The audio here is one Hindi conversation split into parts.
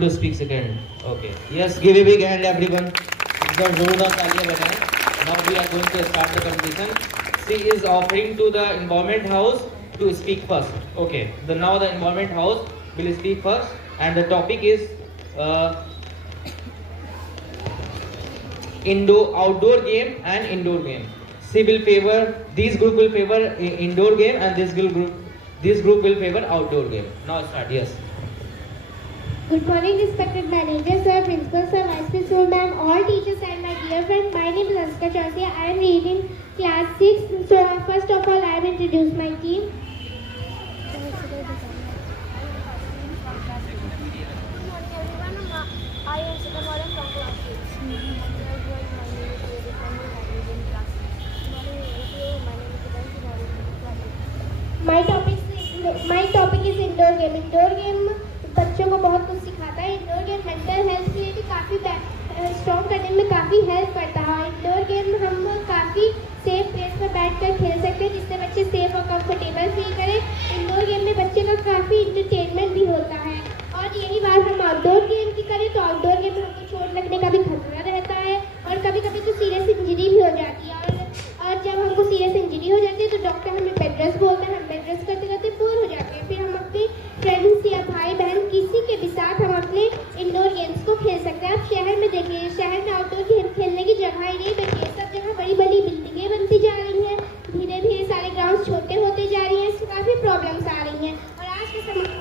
want to speak second? Okay. Yes, give a big hand everyone. एक बार जोरदार तालियां बजाएं. Now we are going to start the competition. She is offering to the Environment House to speak first. Okay. Now the Environment House will speak first, and the topic is outdoor game and indoor game. She will favor, this group will favor indoor game, and this group will favor outdoor game. Now start. Yes. Good morning, respected manager, sir, principal, sir, vice principal, ma'am, all teachers, and my dear friend. My name is Anushka Chaudhary. I am reading class 6. So first of all, I will introduce my team. I am Sitamoran from class 6. My topic is indoor game. Indoor game बच्चों को बहुत कुछ सिखाता है. इंडोर गेम मेंटल हेल्थ के लिए भी काफ़ी स्ट्रॉन्ग करने में काफ़ी हेल्प करता है. इंडोर गेम हम काफ़ी सेफ प्लेस पर बैठकर खेल सकते हैं, जिससे बच्चे सेफ और कंफर्टेबल फील करें. इंडोर गेम में बच्चे का काफ़ी इंटरटेनमेंट भी होता है. और यही बात हम आउटडोर गेम की करें तो आउटडोर गेम में हमको चोट लगने का भी खतरा रहता है, और कभी कभी तो सीरियस इंजरी भी हो जाती है. और जब हमको सीरियस इंजरी हो जाती है तो डॉक्टर हमें बेड रेस्ट बोलते हैं. हम बेड रेस्ट करते करते पूर हो जाते हैं. फिर हम अपने फ्रेंड्स या भाई बहन किसी के भी साथ हम अपने इंडोर गेम्स को खेल सकते हैं. आप शहर में देखिए, शहर में आउटडोर गेम खेलने की जगह ही नहीं बची है. सब जगह बड़ी बड़ी बिल्डिंगें बनती जा रही हैं, धीरे धीरे सारे ग्राउंड छोटे होते जा रही हैं. इससे काफ़ी प्रॉब्लम्स आ रही हैं.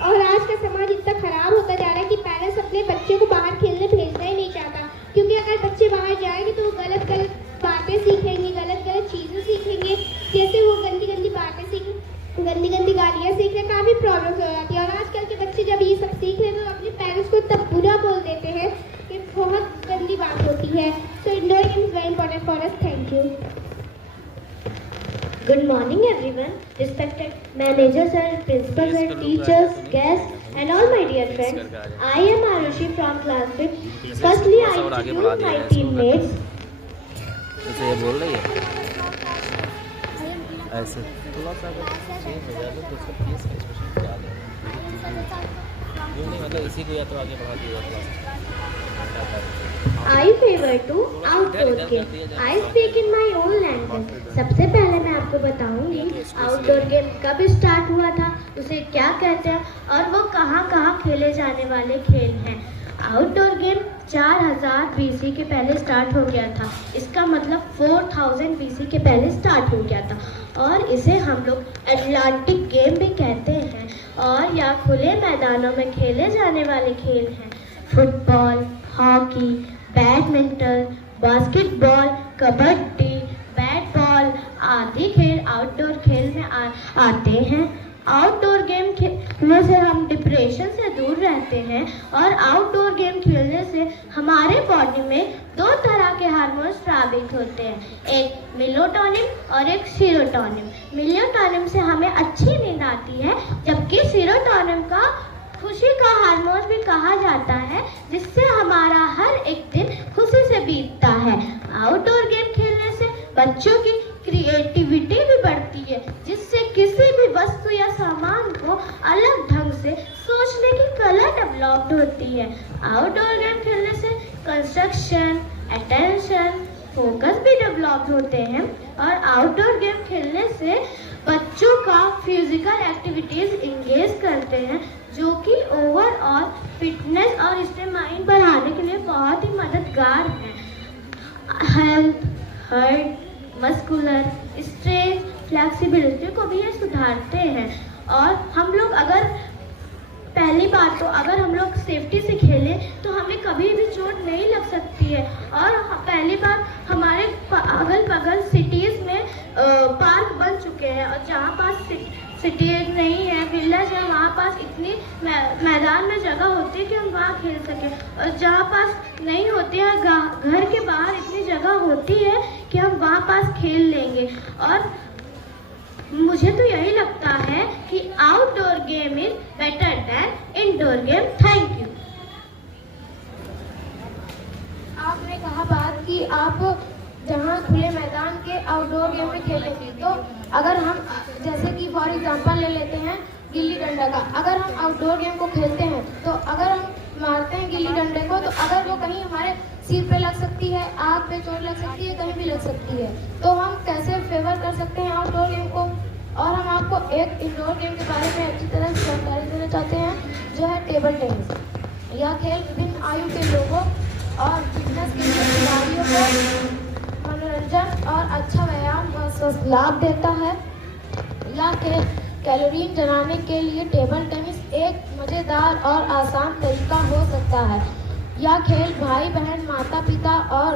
और आज का समाज इतना खराब होता जा रहा है कि पेरेंट्स अपने बच्चों को बाहर खेलने भेजना ही नहीं चाहता. क्योंकि अगर बच्चे बाहर जाएंगे तो वो गलत गलत बातें सीखेंगे, गलत गलत चीज़ें सीखेंगे. जैसे वो गंदी गंदी बातें सीखें, गंदी गंदी गालियाँ सीख रहे, काफ़ी प्रॉब्लम्स हो जाती है. और आजकल के बच्चे जब ये सब सीख रहे हैं तो अपने पेरेंट्स को तब बुरा बोल देते हैं कि बहुत गंदी बात होती है. So indoor game is very important for us. Thank you. Good morning everyone, respected manager sir, principal sir, teachers, guests and all my dear friends. I am Arushi from class 5. Firstly I introduce my teammates. ऐसे ये बोल रही है ऐसे थोड़ा सा चेंज हो जाए तो उसका फीस एक्सप्रेशन क्या है क्यों नहीं, मतलब इसी को या तो आगे बढ़ा दिया class. I favor to outdoor game. I speak in my own language. सबसे पहले मैं आपको बताऊंगी आउटडोर गेम कब स्टार्ट हुआ था, उसे क्या कहते हैं और वो कहाँ कहाँ खेले जाने वाले खेल हैं. आउटडोर गेम 4000 BC के पहले स्टार्ट हो गया था. इसका मतलब 4000 BC के पहले स्टार्ट हो गया था. और इसे हम लोग एटलांटिक गेम भी कहते हैं. और या खुले मैदानों में खेले जाने वाले खेल हैं football, hockey, badminton, basketball, kabaddi, bat ball आदि खेल आउटडोर खेल में आते हैं. आउटडोर गेम खेलने से हम डिप्रेशन से दूर रहते हैं. और आउटडोर गेम खेलने से हमारे बॉडी में 2 तरह के हार्मोन्स स्रावित होते हैं, एक मेलाटोनिन और एक सीरोटोनिन. मेलाटोनिन से हमें अच्छी नींद आती है, जबकि सीरोटोनिन का खुशी का हार्मोन भी कहा जाता है, जिससे हमारा हर एक दिन खुशी से बीतता है. आउटडोर गेम खेलने से बच्चों की क्रिएटिविटी भी बढ़ती है, जिससे किसी भी वस्तु या सामान को अलग ढंग से सोचने की कला डेवलप्ड होती है. आउटडोर गेम खेलने से कंस्ट्रक्शन, अटेंशन, फोकस भी डेवलप्ड होते हैं. और आउटडोर गेम खेलने से बच्चों का फिजिकल एक्टिविटीज इंगेज करते हैं, जो कि ओवरऑल फिटनेस और इससे माइंड बढ़ाने के लिए बहुत ही मददगार है. Health, heart, muscular, stress, flexibility को भी ये सुधारते हैं. और हम लोग अगर पहली बात तो अगर हम लोग सेफ्टी से खेलें तो हमें कभी भी चोट नहीं लग सकती है. और पहली बात हमारे अगल बगल सिटीज़ में पार्क बन चुके हैं, और जहाँ पास सिटीज नहीं है, विलेज है, वहाँ पास इतनी मैदान में जगह होती है कि हम वहाँ खेल सकें. और जहाँ पास नहीं होती है, घर के बाहर इतनी जगह होती है कि हम वहाँ पास खेल लेंगे. और मुझे तो यही लगता है कि outdoor game is better than indoor game. Thank you. आपने कहा बात कि आप जहाँ खुले मैदान के आउटडोर गेम में खेलेंगे, तो अगर हम जैसे कि फॉर एग्जांपल ले लेते हैं गिल्ली डंडा का. अगर हम आउटडोर गेम को खेलते हैं तो अगर हम मारते हैं गिल्ली डंडे को, तो अगर वो कहीं हमारे सिर पे लग सकती है, आँख पे चोट लग सकती है, कहीं भी लग सकती है, तो हम कैसे फेवर कर सकते हैं आउटडोर गेम को। और हम आपको एक इंडोर गेम के बारे में अच्छी तरह से जानकारी देना चाहते हैं, जो है टेबल टेनिस। यह खेल विभिन्न आयु के लोगों और फिटनेस के खिलाड़ियों को मनोरंजन और अच्छा व्यायाम व स्वस्थ लाभ देता है। यह खेल कैलोरी जलाने के लिए टेबल टेनिस एक मज़ेदार और आसान तरीका हो सकता है। यह खेल भाई बहन, माता पिता और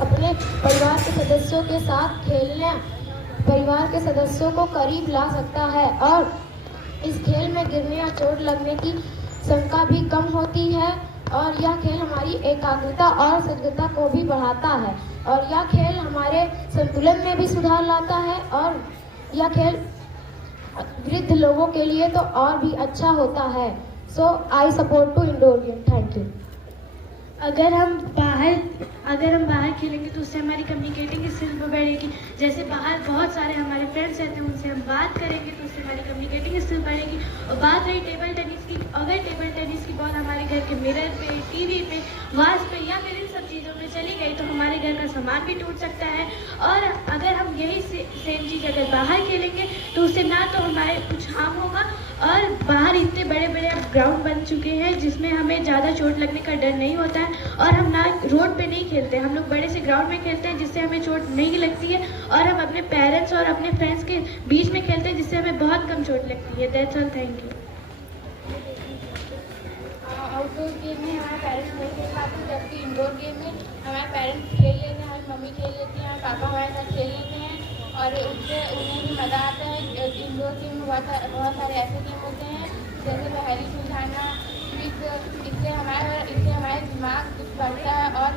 अपने परिवार के सदस्यों के साथ खेलने परिवार के सदस्यों को करीब ला सकता है, और इस खेल में गिरने या चोट लगने की शंका भी कम होती है। और यह खेल हमारी एकाग्रता और सजगता को भी बढ़ाता है, और यह खेल हमारे संतुलन में भी सुधार लाता है। और यह खेल वृद्ध लोगों के लिए तो और भी अच्छा होता है। So I support to indoor game. Thank you. अगर हम बाहर खेलेंगे तो उससे हमारी कम्युनिकेटिंग स्किल बढ़ेगी। जैसे बाहर बहुत सारे हमारे फ्रेंड्स रहते हैं, उनसे हम बात करेंगे तो उससे हमारी कम्युनिकेटिंग स्किल बढ़ेगी। और बात रही टेबल टेनिस की, अगर टेबल टेनिस की बॉल हमारे घर के मिरर पे, टीवी पे, वाज पे या फिर इन सब चीज़ों में चली गई तो हमारे घर का सामान भी टूट सकता है। और अगर हम यही सेम चीज़ अगर बाहर खेलेंगे तो उससे ना तो हमारे कुछ हार्म होगा, और बाहर इतने बड़े बड़े अब ग्राउंड बन चुके हैं जिसमें हमें ज़्यादा चोट लगने का डर नहीं होता है। और हम ना रोड पे नहीं खेलते, हम लोग बड़े से ग्राउंड में खेलते हैं जिससे हमें चोट नहीं लगती है। और हम अपने पेरेंट्स और अपने फ्रेंड्स के बीच में खेलते हैं जिससे हमें बहुत कम चोट लगती है। That's all, thank you. Outdoor game में हमारे पेरेंट्स नहीं खेल पाते, जबकि इंडोर गेम में हमारे पेरेंट्स खेल लेते हैं, हमारी मम्मी खेल लेती है, हमारे पापा हमारे साथ खेल लेते हैं, और उससे उन्हें भी मज़ा आता है। इंडोर गेम में बहुत सारे ऐसे गेम होते हैं जैसे पहेली सुलझाना, इससे हमारे दिमाग बढ़ता है। और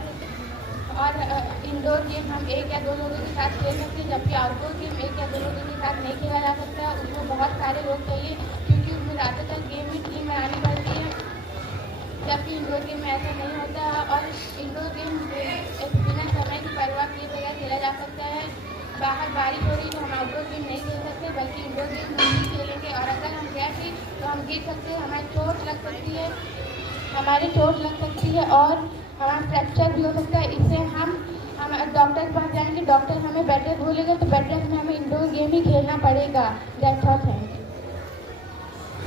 इंडोर गेम हम एक या दो लोगों के साथ खेल सकते हैं, जबकि आउटडोर गेम एक या दो लोगों के साथ नहीं खेला जा सकता। उसमें बहुत सारे लोग चाहिए, क्योंकि उसमें ज़्यादातर गेम में टीम बनानी पड़ती है, जबकि इंडोर गेम में ऐसा नहीं होता है। और इंडोर गेम बिना समय की परवाह किए बगैर खेला जा सकता है। बाहर बारिश हो रही तो हम आउटडोर गेम नहीं खेल सकते, बल्कि इंडोर गेम हम ही खेलेंगे। और अगर हम गए भी तो हम गिर सकते हैं, हमारी चोट लग सकती है, और हमारा फ्रैक्चर भी हो सकता है। इससे हम डॉक्टर के पास जाएंगे, डॉक्टर हमें बेटर बोलेगा, तो बेटर में हमें इंडोर गेम ही खेलना पड़ेगा। That's all, thank you.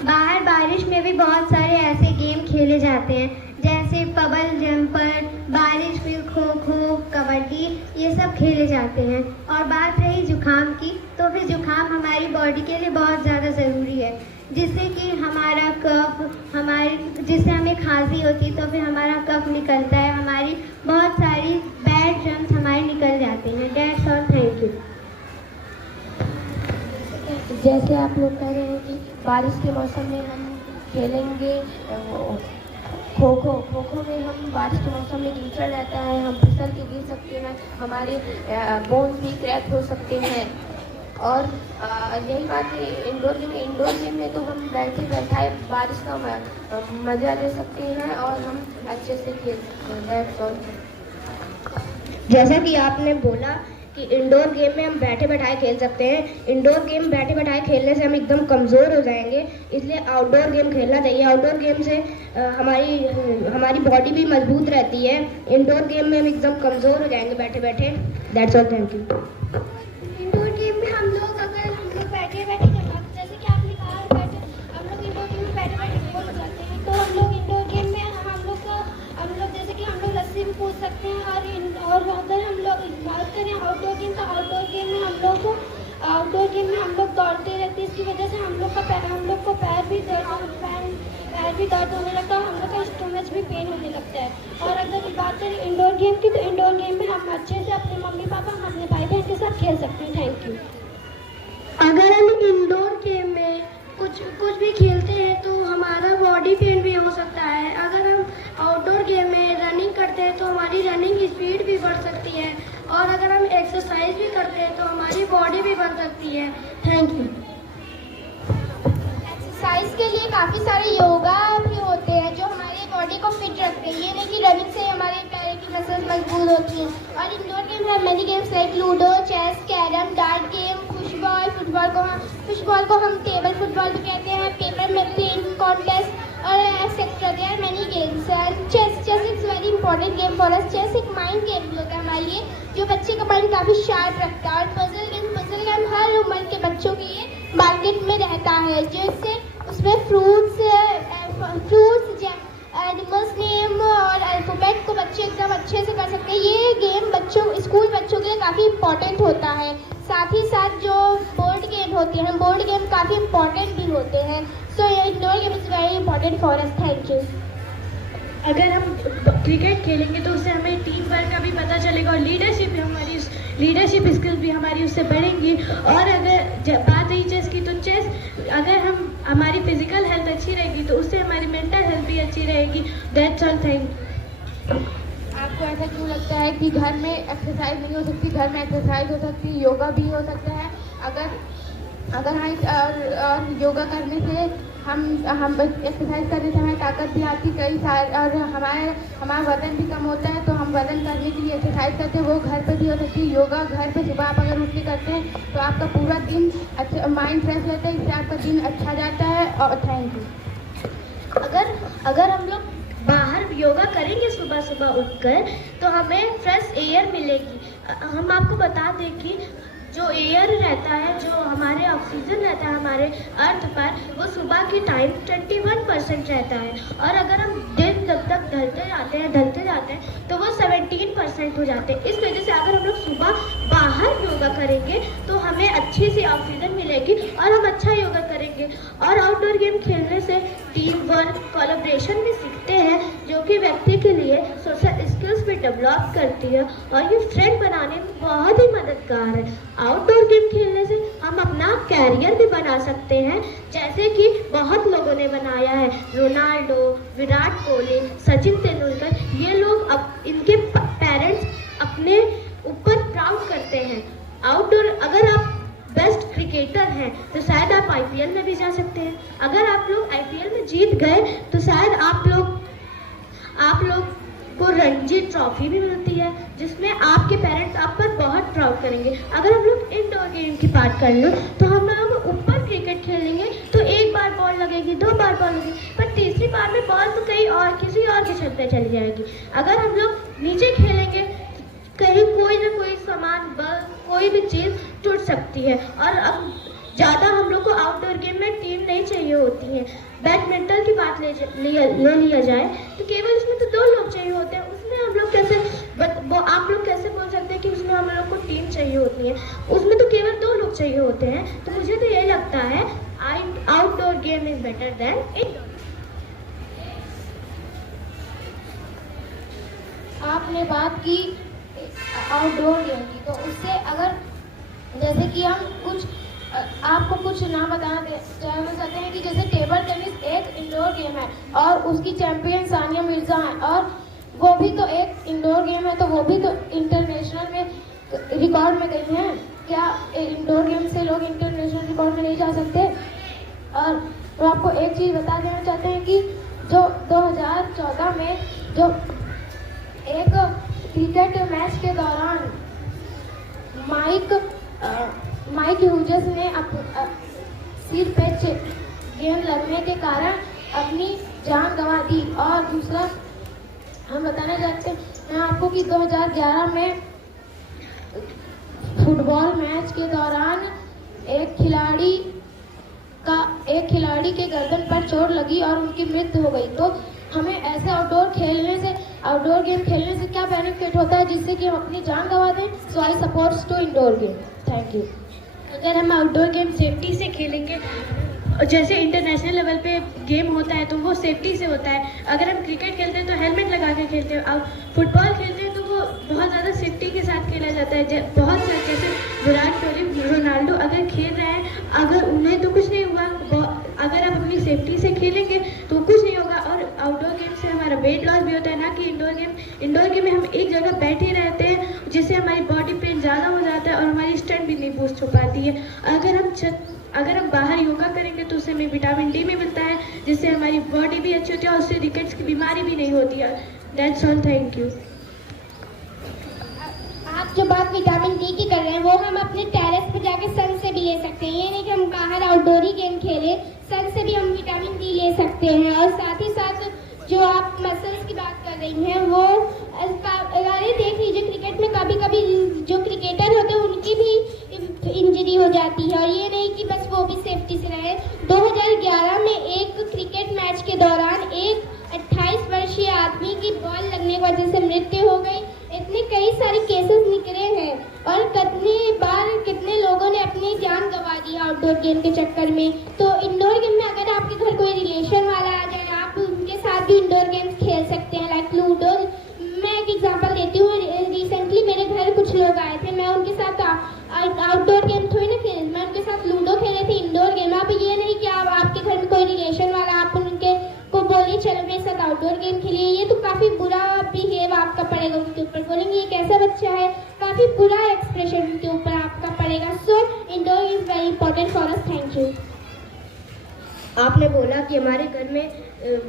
बाहर बारिश में भी बहुत सारे ऐसे गेम खेले जाते हैं, जैसे पबल जंपर, बारिश में खो खो, कबड्डी, ये सब खेले जाते हैं। और बात रही जुकाम की, तो फिर जुकाम हमारी बॉडी के लिए बहुत ज़्यादा ज़रूरी है, जिससे कि हमारा कफ जिससे हमें खांसी होती है तो फिर हमारा कफ निकलता है, हमारी बहुत सारी बैड जर्म्स हमारे निकल जाते हैं। That's all, thank you. जैसे आप लोग कह रहे हैं कि बारिश के मौसम में हम खेलेंगे खो खो में हम बारिश के मौसम में कीचड़ रहता है, हम फिसल के गिर सकते हैं, हमारे बोन्स भी क्रैक हो सकते हैं। और यही बात है इंडोर गेम में तो हम बैठाए बारिश का मज़ा ले सकते हैं और हम अच्छे से खेल सकते हैं। That's all. जैसा कि आपने बोला कि इंडोर गेम में हम बैठे बैठाए खेल सकते हैं, इंडोर गेम बैठे बैठाए खेलने से हम एकदम कमज़ोर हो जाएंगे, इसलिए आउटडोर गेम खेलना चाहिए। आउटडोर गेम से हमारी बॉडी भी मजबूत रहती है, इंडोर गेम में हम एकदम कमज़ोर हो जाएंगे बैठे बैठे। That's all, thank you. Indoor game में हम लोग बैठे बैठे जैसे कि आपने कहा हम लोग इंडोर गेम में बैठे बैठे बोर हो जाते हैं, तो हम लोग इंडोर गेम में हम लोग जैसे कि हम लोग रस्सी भी कूद सकते हैं। और अगर हम लोग बात करें आउटडोर गेम, तो आउटडोर गेम में हम लोग दौड़ते रहते हैं, इसकी वजह से हम लोग को पैर भी दर्द होने लगता है, हम लोग का स्टमच भी पेन होने लगता है। और अगर बात करें इंडोर गेम की, तो इंडोर गेम में हम अच्छे से अपने मम्मी पापा, हम अपने भाई बहन के साथ खेल सकते हैं। Thank you. अगर हम इंडोर गेम में कुछ भी खेलते हैं तो हमारा बॉडी पेन भी हो सकता है। अगर हम आउटडोर गेम में रनिंग करते हैं तो हमारी रनिंग स्पीड भी बढ़ सकती है, और अगर हम एक्सरसाइज भी करते हैं तो हमारी बॉडी भी बढ़ सकती है। Thank you. एक्सरसाइज के लिए काफ़ी सारे योगा भी होते हैं जो हमारी बॉडी को फिट रखते हैं। ये नहीं कि रनिंग से हमारे पैर की मसल्स मजबूत होती हैं। और इंडोर गेम है many games like ludo, chess, carrom, dart game, football को हम टेबल फुटबॉल भी कहते हैं, पेपर में pen contest, or etc. There are many games and chess is very important game for us. Chess एक माइंड गेम होता है हमारे लिए, जो बच्चे का माइंड काफ़ी शार्प रखता है। और पजल गेम हर उम्र के बच्चों के लिए मार्केट में रहता है, जैसे उसमें फ्रूट्स एनिमल्स नेम और अल्फ़ाबेट को बच्चे एकदम अच्छे से कर सकते हैं। ये गेम स्कूल बच्चों के लिए काफ़ी इम्पोर्टेंट होता है। साथ ही साथ जो बोर्ड गेम होते हैं, बोर्ड गेम काफ़ी इम्पोर्टेंट भी होते हैं। So indoor game is very important for us. Thank you. अगर हम क्रिकेट खेलेंगे तो उससे हमें टीम वर्क का भी पता चलेगा और लीडरशिप स्किल्स भी हमारी उससे बढ़ेंगी। और अगर बात रही चेस की, तो चेस अगर हमारी फिजिकल हेल्थ अच्छी रहेगी तो उससे हमारी मेंटल हेल्थ भी अच्छी रहेगी। That's all. थैंक। आपको ऐसा क्यों लगता है कि घर में एक्सरसाइज नहीं हो सकती? घर में एक्सरसाइज हो सकती है, योगा भी हो सकता है। अगर हम योगा करने से हम एक्सरसाइज करने से हमें ताकत भी आती कई सारे, और हमारा वज़न भी कम होता है। तो हम वज़न करने के लिए एक्सरसाइज करते हैं, वो घर पे भी हो सकती है। योगा घर पे सुबह आप अगर उठ के करते हैं तो आपका पूरा दिन अच्छा, माइंड फ्रेश रहता है, इससे आपका दिन अच्छा जाता है। और थैंक यू। अगर हम लोग बाहर योगा करेंगे सुबह सुबह उठकर तो हमें फ्रेश एयर मिलेगी। हम आपको बता दें कि जो एयर रहता है, जो हमारे ऑक्सीजन रहता है हमारे अर्थ पर, वो सुबह के टाइम 21% रहता है। और अगर हम दिन जब तक ढलते जाते हैं तो वो 17% हो जाते हैं। इस वजह से अगर हम लोग सुबह बाहर योगा करेंगे तो हमें अच्छी सी ऑक्सीजन मिलेगी और हम अच्छा योगा करेंगे। और आउटडोर गेम खेलने से टीम वर्क, कोलैबोरेशन भी सीखते हैं, जो कि व्यक्ति के लिए सोशल स्किल्स भी डेवलप करती है और ये फ्रेंड बनाने में बहुत ही मददगार है। आउटडोर गेम खेलने से हम अपना कैरियर भी बना सकते हैं, जैसे कि बहुत लोगों ने बनाया है। रोनाल्डो, विराट कोहली, सचिन तेंदुलकर, ये लोग इनके पेरेंट्स अपने ऊपर प्राउड करते हैं। आउटडोर अगर आप बेस्ट क्रिकेटर हैं तो शायद आप IPL में भी जा सकते हैं। अगर आप लोग IPL में जीत गए तो शायद आप लोग को रणजी ट्रॉफी भी मिलती है, जिसमें आपके पेरेंट्स आप पर बहुत प्राउड करेंगे। अगर हम लोग इंडोर गेम की बात कर लो तो हम लोग ऊपर क्रिकेट खेलेंगे तो एक बार बॉल लगेगी, 2 बार बॉल लगेगी, पर तीसरी बार में बॉल तो किसी और की छत पे चली जाएगी। अगर हम लोग नीचे खेलेंगे कहीं कोई ना कोई सामान, बल्ब, कोई भी चीज़ टूट सकती है। और अब ज़्यादा हम लोग को आउटडोर गेम में टीम नहीं चाहिए होती है। बैडमिंटन की बात ले लिया जाए तो केवल इसमें तो 2 लोग चाहिए होते हैं। उसमें हम लोग आप लोग कैसे बोल सकते हैं कि उसमें हम लोग को टीम चाहिए होती है? उसमें तो केवल 2 लोग चाहिए होते हैं। तो मुझे तो ये लगता है outdoor game is better than indoor. आपने बात की आउटडोर गेम की, तो उससे अगर जैसे कि हम आपको कुछ नाम बताना चाहते हैं कि जैसे टेबल टेनिस एक इंडोर गेम है और उसकी चैंपियन सानिया मिर्जा है, और वो भी तो एक इंडोर गेम है, तो वो भी तो इंटरनेशनल में रिकॉर्ड में गई हैं। क्या इंडोर गेम से लोग इंटरनेशनल रिकॉर्ड में नहीं जा सकते? और तो आपको एक चीज़ बता देना चाहते हैं कि जो 2014 में जो एक क्रिकेट मैच के दौरान माइक ह्यूजेस ने सिर पे गेंद लगने के कारण अपनी जान गंवा दी। और दूसरा हम बताना चाहते हैं आपको कि 2011 में फुटबॉल मैच के दौरान एक खिलाड़ी के गर्दन पर चोट लगी और उनकी मृत्यु हो गई। तो हमें ऐसे आउटडोर गेम खेलने से क्या बेनिफिट होता है जिससे कि हम अपनी जान गंवा दें? So I supports to indoor game. Thank you. अगर हम आउटडोर गेम सेफ्टी से खेलेंगे, जैसे इंटरनेशनल लेवल पे गेम होता है तो वो सेफ्टी से होता है। अगर हम क्रिकेट खेलते हैं तो हेलमेट लगा के खेलते हैं, और फुटबॉल खेलते हैं तो वो बहुत ज़्यादा सेफ्टी के साथ खेला जाता है। बहुत सारे जैसे विराट कोहली, रोनाल्डो अगर खेल रहे हैं, अगर उन्हें तो कुछ नहीं हुआ, अगर आप अपनी सेफ्टी से खेलेंगे तो कुछ नहीं होगा। और आउटडोर गेम से हमारा वेट लॉस भी होता है, ना कि इंडोर गेम में हम एक जगह बैठे रहते हैं जिससे हमारी बॉडी पेन ज़्यादा हो जाता है और हमारी स्ट्रेंथ भी नहीं बूस्ट हो पाती है। अगर हम बाहर योगा करेंगे तो उससे हमें विटामिन डी भी मिलता है, जिससे हमारी बॉडी भी अच्छी होती है और उससे रिकेट्स की बीमारी भी नहीं होती है। That's all. Thank you. आप जो बात विटामिन डी की कर रहे हैं वो हम अपने टेरेस पे जाके सन से भी ले सकते हैं। ये नहीं कि हम बाहर आउटडोर ही गेम खेलें, सन से भी हम विटामिन डी ले सकते हैं। और साथ ही साथ जो आप मसल्स की बात कर रही हैं वो अरे देख लीजिए क्रिकेट में कभी कभी जो क्रिकेटर होते हैं उनकी भी इंजरी हो जाती है, और ये नहीं कि बस वो भी सेफ्टी से रहे। 2011 में एक क्रिकेट मैच के दौरान एक 28 वर्षीय आदमी की बॉल लगने की वजह से मृत्यु हो गई। इतने कई सारे केसेस निकले हैं और कितने लोगों ने अपनी जान गंवा दी आउटडोर गेम के चक्कर में। तो इंडोर गेम में अगर आपके घर कोई रिलेशन वाला आ जाए, आप उनके साथ भी इंडोर गेम्स खेल सकते हैं, लाइक लूडो। मैं एक एग्जांपल देती हूँ, रिसेंटली मेरे घर कुछ लोग आए थे, मैं उनके साथ आउटडोर गेम थोड़ी ना खेले, मैं उनके साथ लूडो खेले थे, इंडोर गेम। अब ये नहीं कि आप आपके घर में कोई रिलेशन वाला आप उनके को बोलिए चलो मेरे साथ आउटडोर गेम खेलिए, ये तो काफ़ी बुरा बिहेव आपका पड़ेगा उनके ऊपर, बोलेंगे ये कैसा बच्चा है, काफ़ी बुरा एक्सप्रेशन उनके ऊपर आपका पड़ेगा। So indoor is very important for us. Thank you. आपने बोला कि हमारे घर में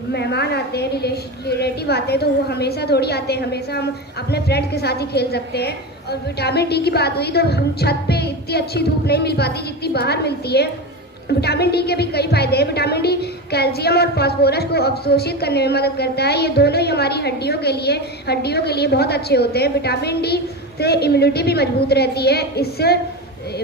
मेहमान आते हैं, रिलेटिव आते हैं, तो वो हमेशा थोड़ी आते हैं, हमेशा हम अपने फ्रेंड्स के साथ ही खेल सकते हैं। और विटामिन डी की बात हुई तो हम छत पे इतनी अच्छी धूप नहीं मिल पाती जितनी बाहर मिलती है। विटामिन डी के भी कई फायदे हैं। विटामिन डी कैल्शियम और फास्फोरस को अवशोषित करने में मदद करता है। ये दोनों ही हमारी हड्डियों के लिए बहुत अच्छे होते हैं। विटामिन डी से इम्यूनिटी भी मजबूत रहती है।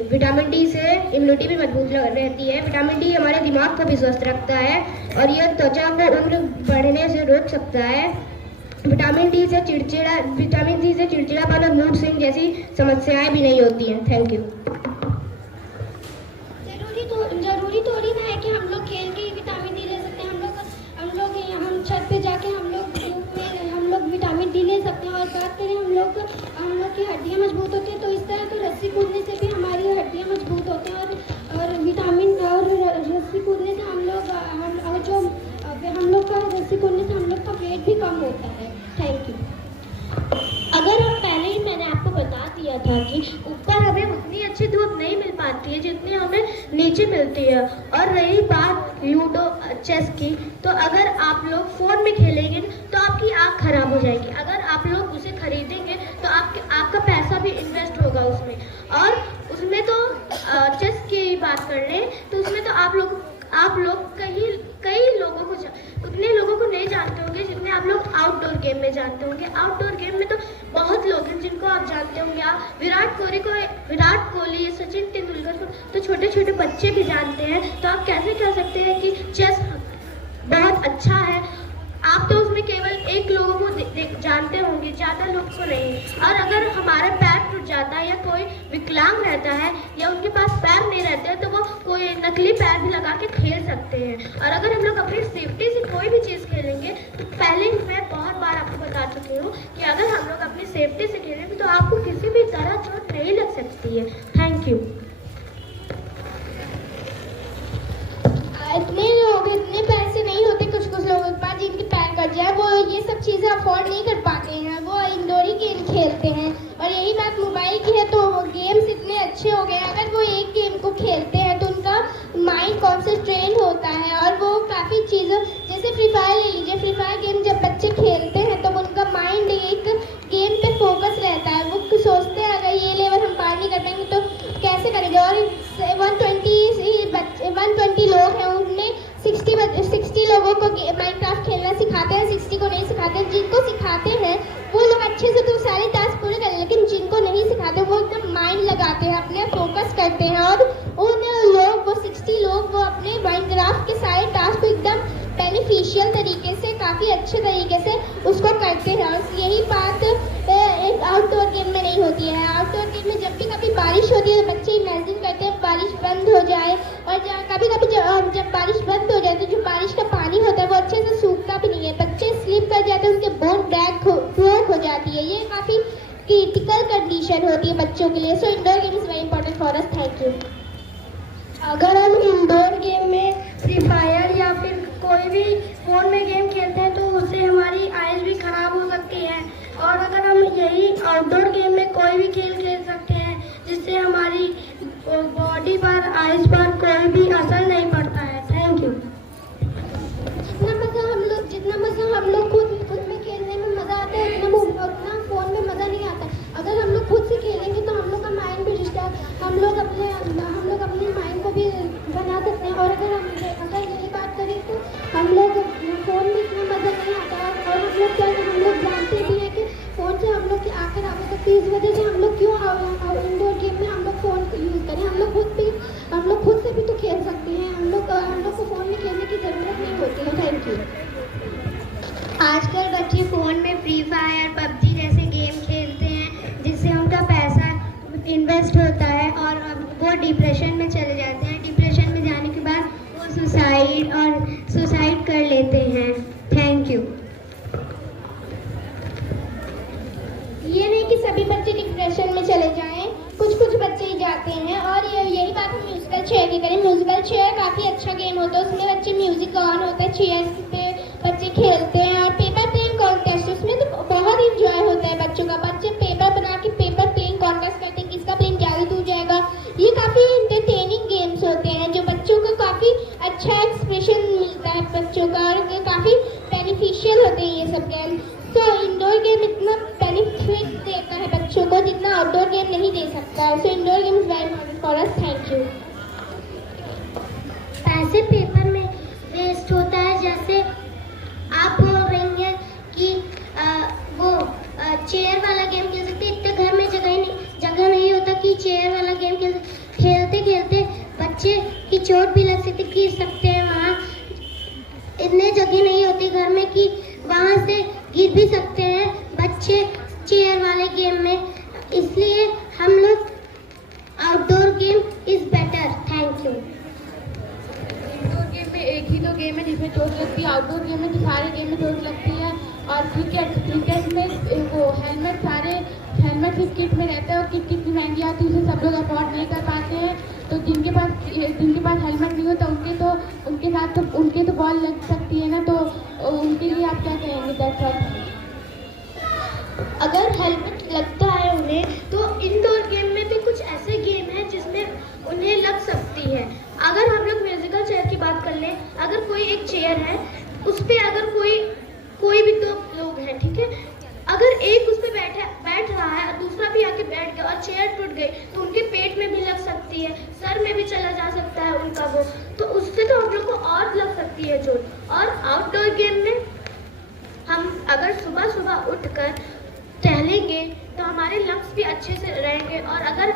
विटामिन डी से इम्यूनिटी भी मजबूत रहती है। विटामिन डी हमारे दिमाग को भी स्वस्थ रखता है और यह त्वचा को उम्र बढ़ने से रोक सकता है। विटामिन डी से चिड़चिड़ापन और मूड स्विंग जैसी समस्याएं भी नहीं होती हैं। Thank you. जरूरी थोड़ी ना है कि हम लोग खेल के विटामिन डी ले सकते हैं। हम छत पे जाके हम लोग विटामिन डी ले सकते हैं। और बात करें हम लोग की हड्डियाँ मजबूत होती हैं, तो इस तरह तो रस्सी कूदने से भी हमारी हड्डियाँ मजबूत होती हैं। और विटामिन और रस्सी कूदने से हम लोग का रस्सी कूदने से हम लोग का वेट भी कम होता है। Thank you. अगर हम पहले ही मैंने आपको बता दिया था कि ऊपर हमें उतनी अच्छी धूप नहीं मिल पाती है जितनी हमें नीचे मिलती है। और रही बात लूडो चेस की, तो अगर आप लोग फ़ोन में खेलेंगे तो आपकी आँख खराब हो जाएगी। अगर आप लोग उसे खरीदेंगे तो आपका पैसा भी इन्वेस्ट होगा उसमें। और उसमें तो चेस की बात कर लें तो उसमें तो आप लोग कई लोगों को उतने लोगों को नहीं जानते होंगे जितने आप लोग आउटडोर गेम में जानते होंगे। आउटडोर गेम में तो बहुत लोग हैं जिनको आप जानते होंगे। आप विराट कोहली, सचिन तेंदुलकर को तो छोटे छोटे बच्चे भी जानते हैं। तो आप कैसे कह सकते हैं कि चेस बहुत अच्छा है? आप तो उसमें केवल एक लोगों को जानते होंगे, ज़्यादा लोग को नहीं। और अगर हमारा पैर टूट जाता है या कोई विकलांग रहता है या उनके पास पैर नहीं रहते हैं तो वो कोई नकली पैर भी लगा के खेल सकते हैं। और अगर हम लोग अपनी सेफ्टी से कोई भी चीज़ खेलेंगे तो पहले मैं बहुत बार आपको बता चुकी हूँ कि अगर हम लोग अपनी सेफ्टी से खेलेंगे तो आपको किसी भी तरह चोट नहीं लग सकती है। Thank you. इतने पैसे नहीं होते कुछ लोगों के पास जिनके पैर कट जाए, वो ये सब चीज़ें अफोर्ड नहीं कर पाते हैं, वो इंडोर ही गेम खेलते हैं। और यही बात मोबाइल की है तो गेम्स इतने अच्छे हो गए, अगर वो एक गेम को खेलते हैं तो उनका माइंड कॉन्सेंट्रेट होता है और वो काफ़ी चीज़ों, जैसे फ्री फायर ले लीजिए। फ्री फायर गेम जब बच्चे खेलते हैं तो उनका माइंड एक गेम पे फोकस रहता है। वो सोचते हैं अगर ये लेवल हम पार नहीं कर पाएंगे तो कैसे करेंगे। और 120 लोग हैं, उनमें 60 लोगों को माइनक्राफ्ट खेलना सिखाते हैं, 60 को नहीं सिखाते। जिनको सिखाते हैं वो लोग अच्छे से तो सारे टास्क पूरे करें, लेकिन जिनको नहीं सिखाते वो एकदम माइंड लगाते हैं, अपने फोकस करते हैं। और वो 60 लोग वो अपने माइनक्राफ्ट के सारे टास्क को एकदम बेनिफिशियल तरीके से, काफ़ी अच्छे तरीके से उसको करते हैं। और यही बात एक आउटडोर गेम में नहीं होती है। आउटडोर गेम में जब भी कभी बारिश होती है तो बच्चे इमेजिन करते हैं बारिश बंद हो जाए, और कभी जब बारिश बंद हो जाए तो जो बारिश का पानी होता है वो अच्छे से सूखता भी नहीं है, बच्चे स्लिप कर जाते हैं, उनके बोन ब्रेक हो जाती है। ये काफ़ी क्रिटिकल कंडीशन होती है बच्चों के लिए। So indoor game is very important for us. Thank you. अगर हम इंडोर गेम में फ्री फायर या फिर कोई भी फ़ोन में गेम खेलते हैं तो उससे हमारी आइज़ भी ख़राब हो सकती है। और अगर हम यही आउटडोर गेम में कोई भी खेल खेल सकते हैं जिससे हमारी बॉडी पर, आइज़ पर कोई भी असर नहीं पड़ता है। Thank you. जितना मज़ा हम लोग खुद में खेलने में मज़ा आता है उतना फ़ोन में मज़ा नहीं आता। अगर हम लोग खुद से खेलेंगे तो हम लोग का माइंड भी डिस्टर्ब, हम लोग अपने सभी बच्चे डिप्रेशन में चले जाएं, कुछ कुछ बच्चे ही जाते हैं। और यही बात हम म्यूजिकल चेयर की करें, म्यूजिकल चेयर काफ़ी अच्छा गेम होता है, उसमें बच्चे म्यूजिक ऑन होता है, चेयर्स पे बच्चे खेलते हैं। और पेपर प्लेइंग कॉन्टेस्ट, उसमें तो बहुत इंजॉय होता है बच्चों का, बच्चे पेपर बना के पेपर प्लेइंग कॉन्टेस्ट करते हैं, किसका प्लेन जल्दी दूर जाएगा। ये काफ़ी इंटरटेनिंग गेम्स होते हैं जो बच्चों को काफ़ी अच्छा एक्सप्रेशन मिलता है बच्चों का, और काफ़ी बेनिफिशियल होते हैं ये सब गेम। तो इंडोर गेम इतना बेनिफिट देता है बच्चों को जितना आउटडोर गेम नहीं दे सकता है। So indoor game is very important for us. Thank you. पैसे पेपर में वेस्ट होता है, जैसे आप बोल रही हैं कि वो चेयर वाला गेम खेल सकते, इतने घर में जगह नहीं होता कि चेयर वाला गेम खेलते खेलते बच्चे की चोट भी लग सकती, गिर सकते हैं, वहाँ इतने जगह नहीं होती घर में कि वहाँ से गिर भी सकते हैं बच्चे चेयर वाले गेम में, इसलिए हम लोग outdoor game is better. Thank you. Indoor game में एक ही दो गेम है जिसमें चोट लगती है, आउटडोर गेम में तो सारे गेम में चोट लगती है। और क्रिकेट में वो हेलमेट किट में रहता है, और किट कितनी महंगी आती है, उसे सब लोग अफोर्ड नहीं कर पाते हैं। तो जिनके पास हेलमेट नहीं होता उनके तो बॉल लग सकती है ना, तो उनके लिए आप क्या कहेंगे? That's all. अगर हेलमेट लगता है उन्हें, तो इंडोर गेम में भी कुछ ऐसे गेम हैं जिसमें उन्हें लग सकती है। अगर हम लोग म्यूजिकल चेयर की बात कर लें, अगर कोई एक चेयर है, उस पर अगर कोई भी दो लोग हैं, ठीक है, अगर एक उस पर बैठ रहा है और दूसरा भी आके बैठ गया और चेयर टूट गई, तो उनके पेट में भी लग सकती है, सर में भी चला जा सकता है उनका वो, तो उससे तो हम लोग को और लग सकती है चोट। और आउटडोर गेम में हम अगर सुबह सुबह उठकर टहलेंगे तो हमारे लंग्स भी अच्छे से रहेंगे, और अगर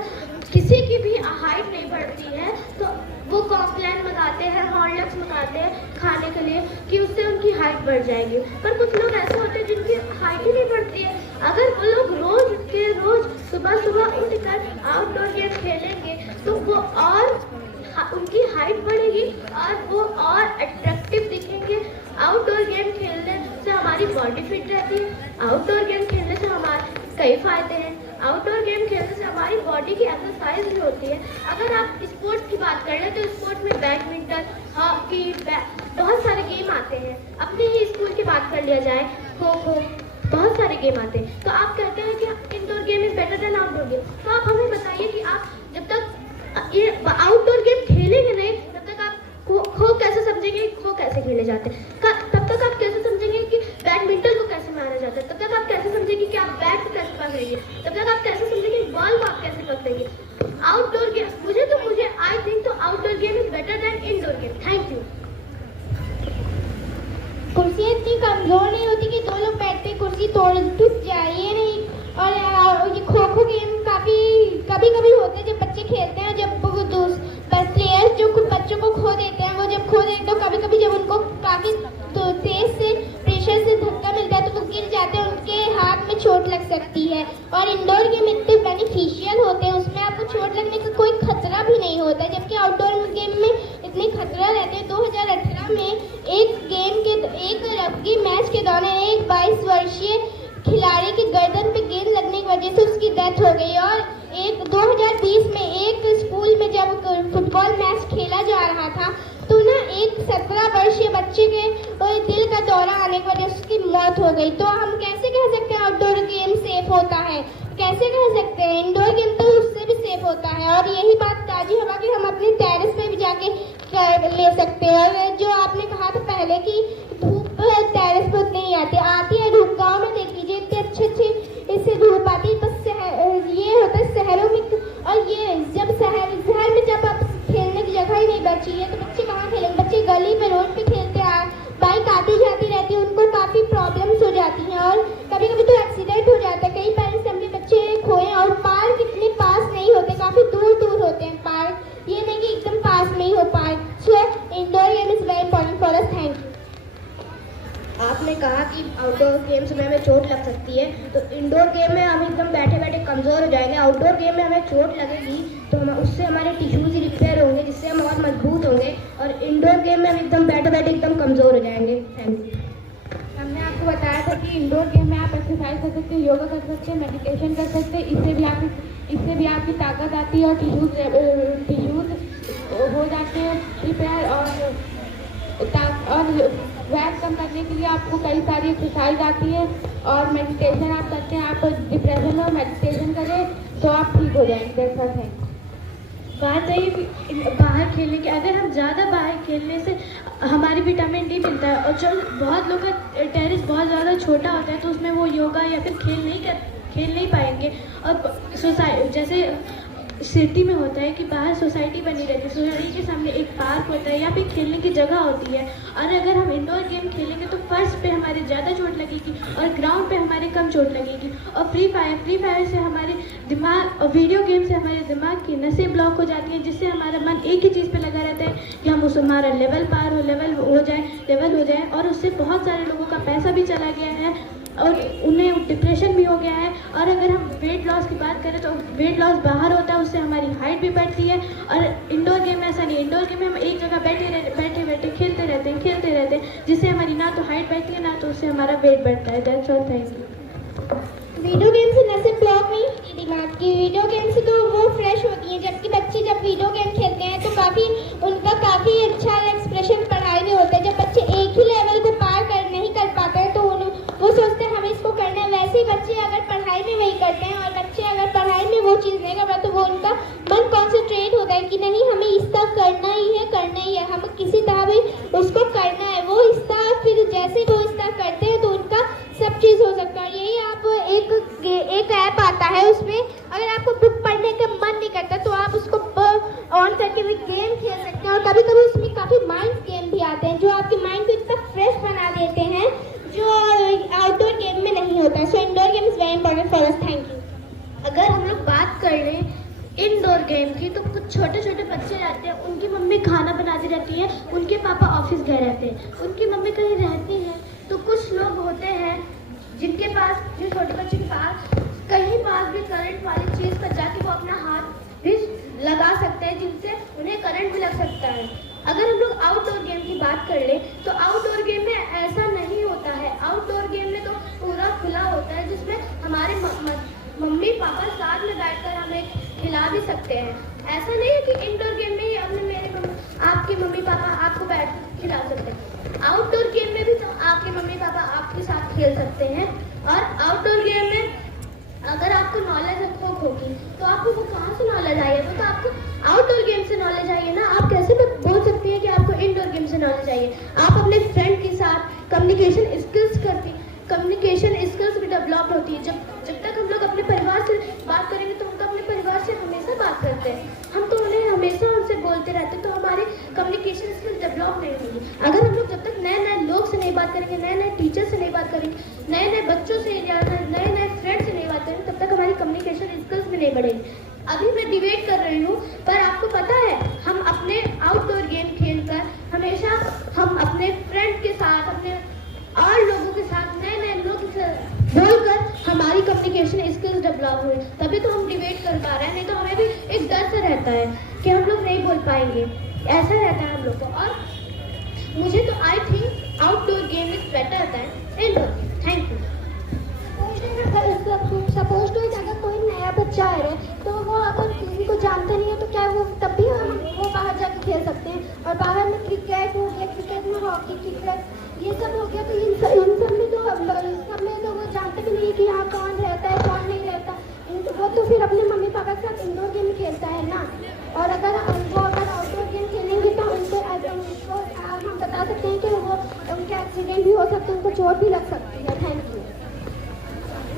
किसी की भी हाइट नहीं बढ़ती है तो वो कॉम्प्लान मंगाते हैं, हॉर्लिक्स मंगाते हैं खाने के लिए कि उससे उनकी हाइट बढ़ जाएगी। पर कुछ लोग ऐसे होते हैं जिनकी हाइट ही नहीं बढ़ती है, अगर वो लोग रोज सुबह सुबह उठकर आउटडोर गेम खेलेंगे तो वो और उनकी हाइट बढ़ेगी और वो और अट्रैक्टिव दिखेंगे। आउटडोर गेम खेलने से हमारी बॉडी फिट रहती है, आउटडोर गेम खेलने से हमारे कई फायदे हैं। आउटडोर गेम खेलने से हमारी बॉडी की एक्सरसाइज भी होती है। अगर आप स्पोर्ट्स की बात कर लें तो स्पोर्ट्स में बैडमिंटन, हॉकी, बहुत सारे गेम आते हैं। अपने ही स्कूल की बात कर लिया जाए, खो खो, बहुत सारे गेम आते हैं। तो आप कहते हैं कि indoor game is better then outdoor game, तो आप हमें बताइए कि आप जब तक ये आउटडोर गेम खेलेंगे नहीं तब तक आप खो कैसे समझेंगे, खो कैसे खेले जाते हैं, तब तक आप कैसे समझेंगे कि बैडमिंटन को कैसे मारा जाता है, तब तक आप कैसे समझेंगे कि आप बैट को कैसे पकड़ेंगे, तब तक आप कैसे समझेंगे बॉल को आप कैसे पकड़ेंगे। आउटडोर गेम मुझे आई थिंक तो outdoor game is better than indoor game. Thank you. कुर्सी इतनी कमजोर नहीं होती कि दो लोग बैठते कुर्सी टूट जाए, ये नहीं। और ये खो खो गेम कभी कभी होते हैं जब बच्चे खेलते हैं, जब प्लेयर्स जो कुछ बच्चों को खो देते हैं, वो जब खो देते हैं तो कभी कभी जब उनको काफ़ी तेज से प्रेशर से धक्का मिलता है तो वो गिर जाते हैं, उनके हाथ में चोट लग सकती है। और इंडोर गेम इतने बेनिफिशियल होते हैं, उसमें आपको चोट लगने का कोई खतरा भी नहीं होता है, जबकि आउटडोर गेम में इतने खतरा रहते हैं। 2018 में एक रग्बी मैच के दौरान एक 22 वर्षीय खिलाड़ी की गर्दन पे गेंद लगने की वजह से उसकी डेथ हो गई। और 2020 में एक स्कूल में जब फुटबॉल मैच खेला जा रहा था तो ना एक 17 वर्षीय बच्चे के दिल का दौरा आने की वजह से उसकी मौत हो गई। तो हम कैसे कह सकते हैं आउटडोर गेम सेफ होता है? कैसे कह सकते हैं? इंडोर गेम तो उससे भी सेफ होता है। और यही बात ताजी हवा की हम अपने टेरेस पे भी जाके ले सकते हैं। और जो आपने कहा था पहले कि धूप टेरेस पे उतनी नहीं आती है धूप। गाँव में देख लीजिए इतने अच्छे इससे धूप आती है। बस ये होता है शहरों में, और ये जब शहर में जब आप खेलने की जगह ही नहीं बची है तो बच्चे कहाँ खेलेंगे? बच्चे गली पे रोड पे खेलते हैं, बाइक आती जाती रहती है, उनको काफ़ी प्रॉब्लम्स हो जाती हैं और कभी कभी तो एक्सीडेंट हो जाता है। कई पेरेंट्स अपने बच्चे खोए। और पार्क इतने पास नहीं होते, काफ़ी दूर होते हैं पार्क, ये नहीं कि एकदम पास में ही हो park. So indoor game is very important for us. Thank you. आपने कहा कि आउटडोर गेम्स में हमें चोट लग सकती है, तो इंडोर गेम में हम एकदम बैठे बैठे कमज़ोर हो जाएंगे। आउटडोर गेम में हमें चोट लगेगी तो उससे हमारे टिश्यूज़ रिपेयर होंगे, जिससे हम और मजबूत होंगे। और इंडोर गेम में हम एकदम बैठे बैठे एकदम कमज़ोर हो जाएंगे। Thank you. हमने आपको आपको बताया था कि इंडोर गेम में आप एक्सरसाइज कर सकते हैं, योगा कर सकते हैं, मेडिटेशन कर सकते हैं। इससे भी आपकी ताकत आती है और टिश्यूज हो जाते हैं रिपेयर, और वैट कम करने के लिए आपको कई सारी एक्सरसाइज आती है। और मेडिटेशन आप करते हैं, आप डिप्रेशन में मेडिटेशन करें तो आप ठीक हो जाएंगे। That's all, thank you. बात रही बाहर खेलने की, अगर हम ज़्यादा बाहर खेलने से हमारी विटामिन डी मिलता है, और जो बहुत लोग का टेरेस बहुत ज़्यादा छोटा होता है तो उसमें वो योगा या फिर खेल नहीं पाएंगे। और सोसाइटी जैसे सिटी में होता है कि बाहर सोसाइटी बनी रहती है, सोसाइटी के सामने एक पार्क होता है या फिर खेलने की जगह होती है, और अगर हम इंडोर गेम खेलेंगे तो फर्श पे हमारे ज़्यादा चोट लगेगी और ग्राउंड पे हमारे कम चोट लगेगी। और फ्री फायर से हमारे दिमाग, और वीडियो गेम से हमारे दिमाग की नसें ब्लॉक हो जाती हैं, जिससे हमारा मन एक ही चीज़ पे लगा रहता है कि हम हमारा लेवल हो जाए। और उससे बहुत सारे लोगों का पैसा भी चला गया है और उन्हें डिप्रेशन भी हो गया है। और अगर हम वेट लॉस की बात करें तो वेट लॉस बाहर होता है, उससे हमारी हाइट भी बढ़ती है। और इंडोर गेम में ऐसा नहीं, इंडोर गेम में हम एक जगह बैठे खेलते रहते हैं, जिससे हमारी ना तो हाइट बढ़ती है ना तो उससे हमारा वेट बढ़ता है। That's all, thank you. Video game से नसें ब्लॉक नहीं होती दिमाग की, वीडियो गेम से तो वो फ्रेश होती हैं। जबकि बच्चे जब वीडियो गेम खेलते हैं तो उनका काफ़ी अच्छा एक्सप्रेशन पढ़ाई में होता है। जब बच्चे एक ही लेवल को पार नहीं कर पाते हैं तो वो सोचते हैं हमें इसको करना है। वैसे ही बच्चे अगर पढ़ाई में वही करते हैं, और बच्चे अगर पढ़ाई में वो चीज़ नहीं कर पाते तो वो उनका मन कॉन्सेंट्रेट होता है कि नहीं हमें इसका करना ही है, हमें किसी तरह भी उसको करना है। वो इसका फिर जैसे वो इसका करते हैं तो उनका सब चीज़ हो सकता है। यही आप एक ऐप आता है, उसमें अगर आपको बुक पढ़ने का मन नहीं करता तो आप उसको ऑन करके भी गेम खेल सकते हैं। और कभी कभी उसमें काफ़ी माइंड गेम भी आते हैं जो आपके माइंड को इतना फ्रेश बना देते हैं जो आउटडोर गेम में नहीं होता है। So indoor game is very important for us. Thank you. अगर हम लोग बात कर रहे हैं इंडोर गेम की, तो कुछ छोटे छोटे बच्चे रहते हैं, उनकी मम्मी खाना बनाती रहती है, उनके पापा ऑफिस गए रहते हैं, उनकी मम्मी कहीं रहती है। तो कुछ लोग होते हैं जिनके पास, जो छोटे बच्चे के पास कहीं पास भी करंट वाली चीज़ पर जाके वो अपना हाथ भी लगा सकते हैं, जिनसे उन्हें करंट भी लग सकता है। अगर हम लोग आउटडोर गेम की बात कर ले तो आउटडोर गेम में ऐसा नहीं होता है। आउटडोर गेम में तो पूरा खुला होता है, जिसमें हमारे मम्मी पापा साथ में बैठकर हमें खिला भी सकते हैं। ऐसा नहीं है कि इंडोर गेम में ही आपके मम्मी पापा आपको बैठ खिला सकते हैं। आउटडोर गेम में भी तो आपके मम्मी पापा आपके साथ खेल सकते हैं। और आउटडोर गेम में अगर आपको नॉलेज है खो की, तो आपको वो कहाँ से नॉलेज आई है? वो तो आपको आउटडोर गेम से नॉलेज आई है ना। आप कैसे बोल सकती हैं कि आपको इंडोर गेम से नॉलेज आई है? आप अपने फ्रेंड के साथ कम्युनिकेशन स्किल्स भी डेवलप होती है। जब तक हम लोग अपने परिवार से बात करेंगे तो हम तो अपने परिवार से हमेशा बात करते हैं, हम तो उन्हें हमेशा उनसे बोलते रहते हैं, तो हमारे कम्युनिकेशन स्किल्स डेवलप नहीं होंगी। अगर हम लोग जब तक नए लोग से नहीं बात करेंगे, नए टीचर से नहीं बात करेंगे, नए बच्चों से या नए फ्रेंड से नहीं बात करेंगे, तब तक हमारी कम्युनिकेशन स्किल्स भी नहीं बढ़ेगी। अभी मैं डिबेट कर रही हूँ, पर आपको पता है हम अपने आउटडोर गेम खेलकर हमेशा हम अपने फ्रेंड के साथ, अपने और लोगों के साथ, नए लोग बोलकर हमारी कम्युनिकेशन स्किल्स डेवलप हुए, तभी तो हम डिबेट कर पा रहे हैं। नहीं तो हमें भी एक डर सा रहता है कि हम लोग नहीं बोल पाएंगे, ऐसा रहता है हम लोग को। और मुझे तो I think outdoor game is better than indoor game. Thank you. Suppose to अगर कोई नया बच्चा है तो वो अगर किसी को जानते नहीं है तो क्या वो तब भी वो बाहर जाकर खेल सकते हैं? और बाहर में क्रिकेट हो गया, क्रिकेट में हॉकी, क्रिकेट ये सब हो गया, तो इन सब में तो वो जानते भी नहीं कि यहाँ कौन रहता है कौन नहीं रहता। वो तो फिर अपने मम्मी पापा के साथ इंडोर गेम खेलता है ना। और अगर आउटडोर गेम खेलेंगे तो उनको हम बता सकते हैं कि वो उनके एक्सीडेंट भी हो सकते हैं, उनको चोट भी लग सकती है। Thank you.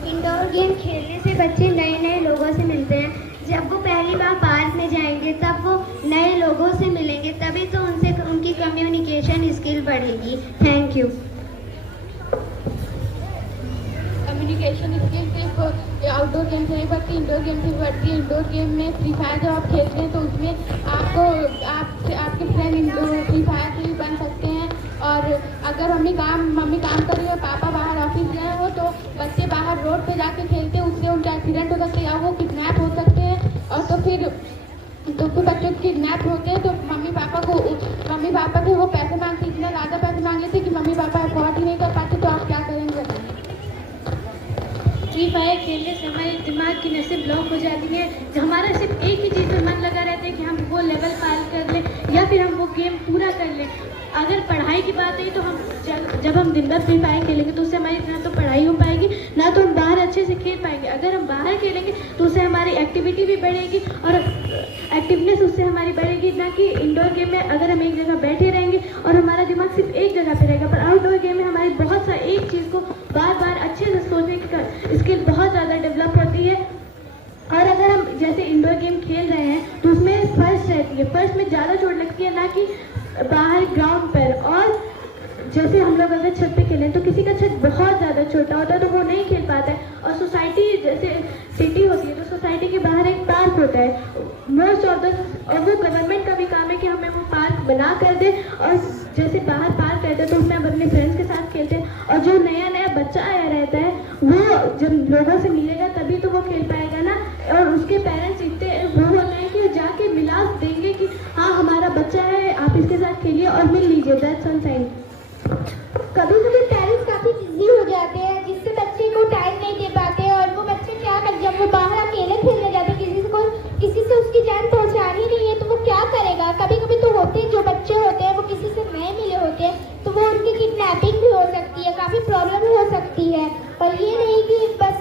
इंडोर गेम खेलने से बच्चे नए लोगों से मिलते हैं। जब वो पहली बार पार्क में जाएंगे तब वो नए लोगों से मिलेंगे, तभी तो उनसे उनकी कम्युनिकेशन स्किल बढ़ेगी। Thank you. कम्युनिकेशन स्किल सिर्फ आउटडोर गेम से नहीं बढ़ती, इंडोर गेम से भी बढ़ती है। इंडोर गेम में फ्री फायर जब आप खेलते हैं तो उसमें आपके फ्रेंड फ्री फायर से भी बन सकते हैं। और अगर मम्मी काम कर रही है, पापा बाहर ऑफिस गए हो, तो बच्चे बाहर रोड पे जाके खेलते हैं, उससे उनका एक्सीडेंट हो सकता है या वो किडनैप हो सकते हैं। और तो फिर बच्चों किडनैप होते हैं तो मम्मी पापा के वो पैसे मांगते, इतना ज़्यादा पैसे मांगे थे कि मम्मी पापा अफोर्ड ही नहीं कर पाते। तो आप क्या करेंगे? फ्री फायर खेलने से हमारे दिमाग की नसें ब्लॉक हो जाती हैं। हमारा सिर्फ एक ही चीज़ में मन लगा रहता है कि हम वो लेवल पार कर लें या फिर हम वो गेम पूरा कर लें। अगर पढ़ाई की बात है तो हम जब हम दिन भर फ्री फायर खेलेंगे तो उससे हमारी ना तो पढ़ाई हो पाएगी, ना तो हम बाहर अच्छे से खेल पाएंगे। अगर हम बाहर खेलेंगे तो उससे हमारी एक्टिविटी भी बढ़ेगी और एक्टिवनेस उससे हमारी बढ़ेगी, ना कि इंडोर गेम में अगर हम एक जगह बैठे रहेंगे और हमारा दिमाग सिर्फ एक जगह पे रहेगा। पर आउटडोर गेम में हमारी बहुत सारी एक चीज़ को बार बार अच्छे से सोचने की स्किल बहुत ज़्यादा डेवलप होती है। और अगर हम जैसे इंडोर गेम खेल रहे हैं तो उसमें फर्स्ट रहती है, फर्स्ट में ज़्यादा चोट लगती है, ना कि बाहर ग्राउंड पर। और जैसे हम लोग अगर छत पे खेलें तो किसी का छत बहुत ज़्यादा छोटा होता है तो वो नहीं खेल पाता है। और सोसाइटी जैसे सिटी होती है तो सोसाइटी के बाहर एक पार्क होता है मोस्ट ऑफ द, और वो गवर्नमेंट का भी काम है कि हमें वो पार्क बना कर दे। और जैसे बाहर पार्क रहता है तो उसमें हम अपने फ्रेंड्स के साथ खेलते हैं। और जो नया नया बच्चा आया रहता है वो जब लोगों से मिलेगा तभी तो वो खेल पाएगा ना। और उसके पेरेंट्स इतने वो होते हैं कि जाके मिला देंगे कि हाँ हमारा बच्चा है, आप इसके साथ खेलिए और मिल लीजिए। That's one time. कभी कभी पेरेंट्स काफ़ी बिजी हो जाते हैं जिससे बच्चे को टाइम नहीं दे पाते और वो बच्चे क्या कर, जब वो बाहर अकेले खेलने जाते हैं किसी से उसकी जान पहचानी नहीं है तो वो क्या करेगा। कभी कभी तो होते हैं जो बच्चे होते हैं वो किसी से नए मिले होते हैं तो वो उनकी किडनैपिंग भी हो सकती है, काफ़ी प्रॉब्लम हो सकती है। पर ये नहीं कि बस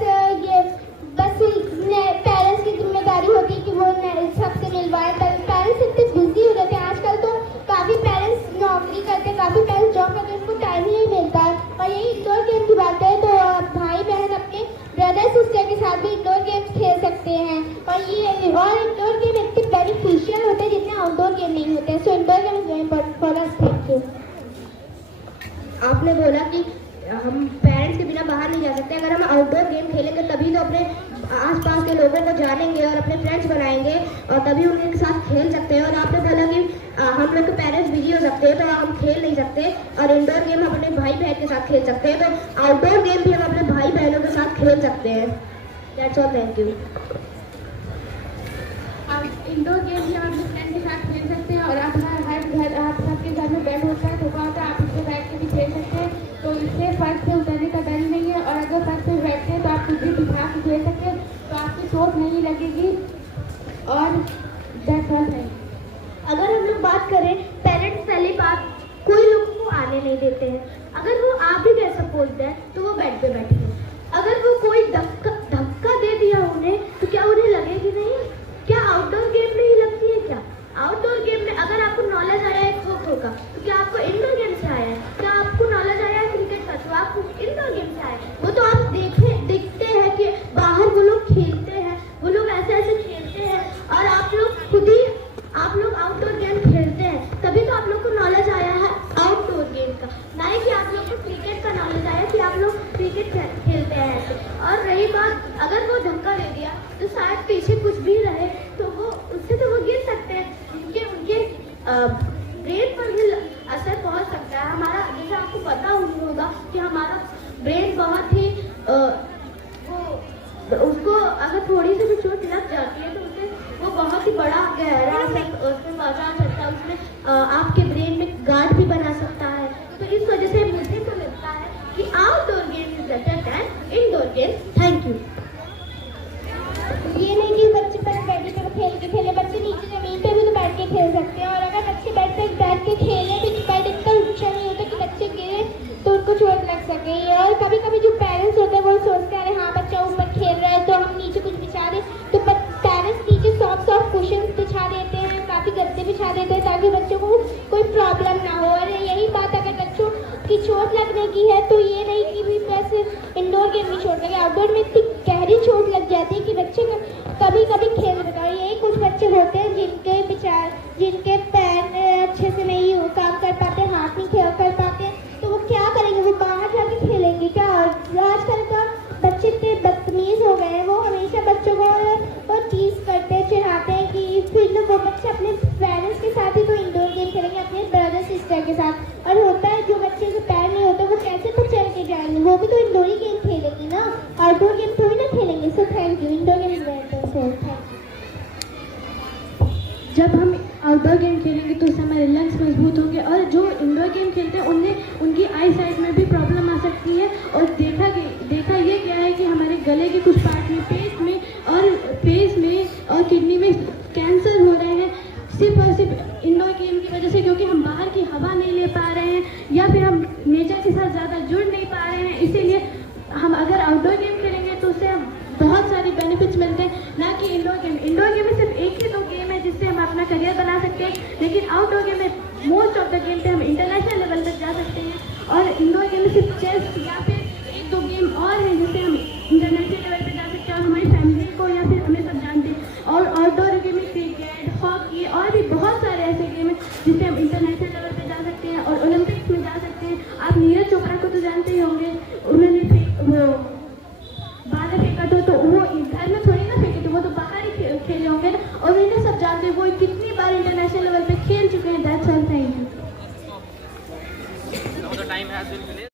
पेरेंट्स की जिम्मेदारी होती है कि वो सबसे मिलवाए। पेरेंट्स इतने बिजी हो जाते हैं आजकल, तो काफ़ी पेरेंट्स नौकरी करते हैं, काफ़ी पेरेंट्स जॉब करते हैं, उनको टाइम ही नहीं मिलता है। और यही इंडोर गेम की बात है तो भाई बहन अपने ब्रदर सिस्टर के साथ भी इंडोर गेम्स खेल सकते हैं। और इंडोर गेम इतने बेनिफिशियल होते हैं जितने आउटडोर गेम नहीं होते हैं। So indoor game is very important for us. Thank you. आपने बोला कि हम पेरेंट्स के बिना बाहर नहीं जा सकते। अगर हम आउटडोर गेम खेलेंगे तभी तो अपने आसपास के लोगों को जानेंगे और अपने फ्रेंड्स बनाएंगे और तभी उनके साथ खेल सकते हैं। और आपने बोला कि हम लोग के पेरेंट्स बिजी हो सकते हैं तो हम खेल नहीं सकते, और इंडोर गेम हम अपने भाई बहन के साथ खेल सकते हैं, तो आउटडोर गेम भी हम अपने भाई बहनों के साथ खेल सकते हैं। That's all, thank you. Indoor game भी हम अपने फ्रेंड के साथ खेल सकते हैं। और आप आप सबके घर में बेड होता है, सोफा होता है, आप उससे बैठ के भी खेल सकते हैं। तो इससे फर्श से उतरने का डर नहीं है। और अगर फर्श पे बैठते हैं तो आप कुछ भी बिछा के खेल सकते हैं, तो आपकी चोट नहीं लगेगी। और दैट्स ऑल है। अगर हम लोग बात करें, पेरेंट्स पहली बात कोई लोगों को आने नहीं देते हैं। अगर वो आ भी गए सपोज दैट तो वो बेड पे बैठे हैं। अगर वो कोई धक्का दे दिया उन्हें तो क्या उन्हें लगेगी नहीं? क्या आउटडोर गेम नहीं लगती है? क्या आउटडोर गेम में अगर आपको नॉलेज आया है खो-खो का तो क्या आपको इंडोर गेम से आया है? क्या आपको नॉलेज आया है क्रिकेट का तो आपको इंडोर गेम से आया है? वो तो आप देखते हैं कि बाहर वो लोग खेलते हैं, वो लोग ऐसे ऐसे खेलते हैं, और आप लोग खुद ही आउटडोर गेम खेलते हैं, तभी तो आप लोग को नॉलेज आया है आउटडोर गेम का, ना ही कि आप लोग को क्रिकेट का नॉलेज आया कि आप लोग क्रिकेट खेलते हैं ऐसे। और रही बात, अगर वो धक्का दे दिया तो शायद पीछे कुछ भी रहे तो वो उससे तो वो गिर सकते हैं, उनके ब्रेन पर भी असर पहुंच सकता है। हमारा जैसे आपको पता होगा कि हमारा ब्रेन बहुत ही उसको अगर थोड़ी सी भी चोट लग जाती है तो उससे वो बहुत ही बड़ा गहरा उसमें पहुंचा सकता है, उसमें आपके ब्रेन में गार्ड भी बना सकता है। तो इस वजह से मुझे तो लगता है कि outdoor game is better than indoor game. Thank you. ये नहीं कि बच्चे पर बैठ के खेल के खेले, बच्चे नीचे जमीन पे भी तो बैठ के खेल सकते हैं। और अगर बच्चे बैठ के खेले भी तो बैठ इतना ऊंचा नहीं होता कि बच्चे गिरे तो उनको चोट लग सके। और कभी कभी जो पेरेंट्स होते हैं वो सोचते हैं अरे हाँ बच्चा ऊपर खेल रहा है तो हम नीचे कुछ बिछा दें, तो पेरेंट्स नीचे सॉफ्ट कुशन बिछा देते हैं, काफ़ी गद्दे बिछा देते हैं ताकि बच्चों को कोई प्रॉब्लम ना हो। और यही बात अगर बच्चों की चोट लगने की है तो ये नहीं कि भी बस इंडोर गेम में चोट लगे, आउटडोर में इतनी गहरी चोट लग जाती है कि बच्चे कभी कभी खेल देता है। यही कुछ बच्चे होते हैं जिनके पैर अच्छे से नहीं काम कर पाते, हाथ नहीं खेल कर पाते, तो वो क्या करेंगे? वो बाहर जाके खेलेंगे क्या? आजकल का बच्चे इतने बदतमीज हो गए हैं, वो हमेशा बच्चों को टीज करते हैं, चिढ़ाते हैं कि फिर वो बच्चे अपने पेरेंट्स के साथ ही तो इंडोर गेम खेलेंगे, अपने ब्रदर सिस्टर के साथ। और होता है जो बच्चे के पैर नहीं होते वो कैसे तो चल के जाएंगे, वो भी तो इंडोर ही गेम खेलेंगे ना, आउटडोर गेम थोड़ी ना खेलेंगे। So thank you. Indoor game is very important. जब हम आउटडोर गेम खेलेंगे तो उससे हमारे लंग्स मजबूत होंगे, और जो इंडोर गेम खेलते हैं उनमें उनकी आई साइट में भी प्रॉब्लम आ सकती है। और देखा ये गया है कि हमारे गले के कुछ पार्ट में, फेस में और किडनी में कैंसर हो रहे हैं सिर्फ और सिर्फ इंडोर गेम की वजह से, क्योंकि हम बाहर की हवा नहीं ले पा रहे हैं या फिर हम नेचर के साथ ज़्यादा जुड़ नहीं पा रहे हैं। इसीलिए हम अगर आउटडोर गेम खेलेंगे तो उससे हम बहुत सारे बेनिफिट्स मिलते हैं, ना कि इंडोर गेम। इंडोर गेम में सिर्फ एक ही दो गेम है जिससे हम अपना करियर बना सकते हैं, लेकिन आउटडोर गेम में मोस्ट ऑफ द गेम पे हम इंटरनेशनल लेवल तक जा सकते हैं। और इंडोर गेम में सिर्फ चेस या फिर एक दो गेम और हैं जिससे हम इंटरनेशनल लेवल पे जा सकते हैं और हमारी फैमिली को या फिर हमें सब जानते हैं। और आउटडोर गेम में क्रिकेट, हॉकी और भी बहुत सारे ऐसे गेम हैं जिससे हम इंटरनेशनल लेवल पे जा सकते हैं और ओलंपिक्स में जा सकते हैं। आप नीरज चोपड़ा को तो जानते ही होंगे, उन्होंने वो बाहर फेंका तो वो घर में थोड़ी ना फेंके थे, वो तो बाहर ही खेले होंगे ना, और उन्हें सब जानते हैं वो कितनी बार इंटरनेशनल लेवल पे खेल चुके हैं। That's all, thank you.